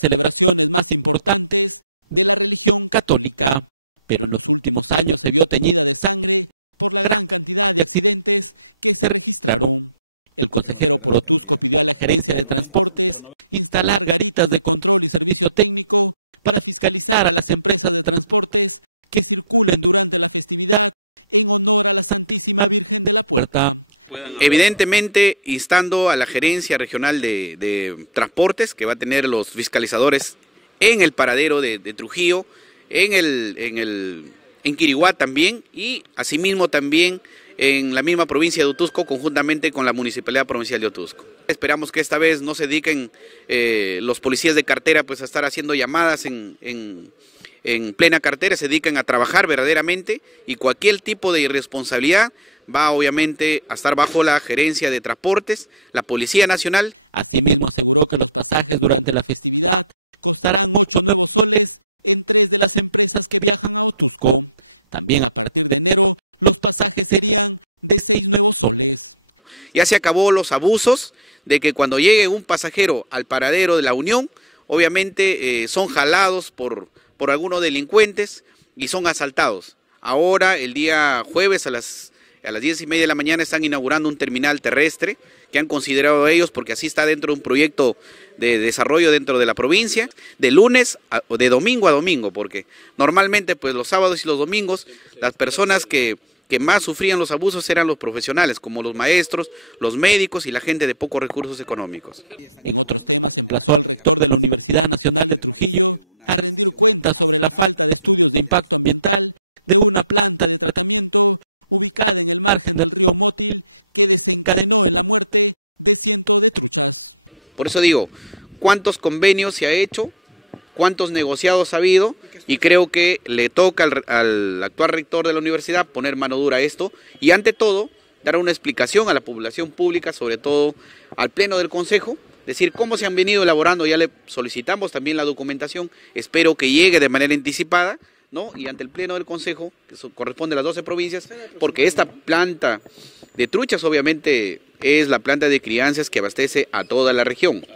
celebraciones más importantes de la religión católica, pero en los últimos años se vio teñida de sangre la gran cantidad de accidentes que se registraron. El consejero de la gerencia de transportes instala garitas de control de servicio técnico para fiscalizar a las empresas de transportes que circulen durante la festividad en las antesaladas de la puerta. Evidentemente, instando a la gerencia regional de transportes, que va a tener los fiscalizadores en el paradero de Trujillo, en Quiriguá también, y asimismo también en la misma provincia de Otuzco, conjuntamente con la Municipalidad Provincial de Otuzco. Esperamos que esta vez no se dediquen los policías de cartera pues a estar haciendo llamadas en plena cartera, se dediquen a trabajar verdaderamente, y cualquier tipo de irresponsabilidad va obviamente a estar bajo la gerencia de transportes, la Policía Nacional. Asimismo, aseguró que los pasajes durante la festividad costarán mucho nuevos soles dentro de las empresas que viajan a Otuzco. También a partir de enero, los pasajes serían de 6 nuevos soles. Ya se acabó los abusos de que cuando llegue un pasajero al paradero de la Unión, obviamente son jalados por algunos delincuentes y son asaltados. Ahora, el día jueves a las 10:30 de la mañana están inaugurando un terminal terrestre que han considerado ellos porque así está dentro de un proyecto de desarrollo dentro de la provincia, de lunes o de domingo a domingo, porque normalmente pues los sábados y los domingos las personas que más sufrían los abusos eran los profesionales, como los maestros, los médicos y la gente de pocos recursos económicos. En otros casos, el actual rector de la Universidad Nacional de Trujillo ha cuentas sobre la parte de impacto ambiental de una planta de tratamiento ubicada en el margen de reforma que desencadena la. Por eso digo, ¿cuántos convenios se ha hecho? ¿Cuántos negociados ha habido? Y creo que le toca al actual rector de la universidad poner mano dura a esto y ante todo dar una explicación a la población pública, sobre todo al pleno del consejo, decir cómo se han venido elaborando. Ya le solicitamos también la documentación, espero que llegue de manera anticipada, ¿no? Y ante el pleno del consejo, que corresponde a las 12 provincias, porque esta planta de truchas obviamente es la planta de crianzas que abastece a toda la región.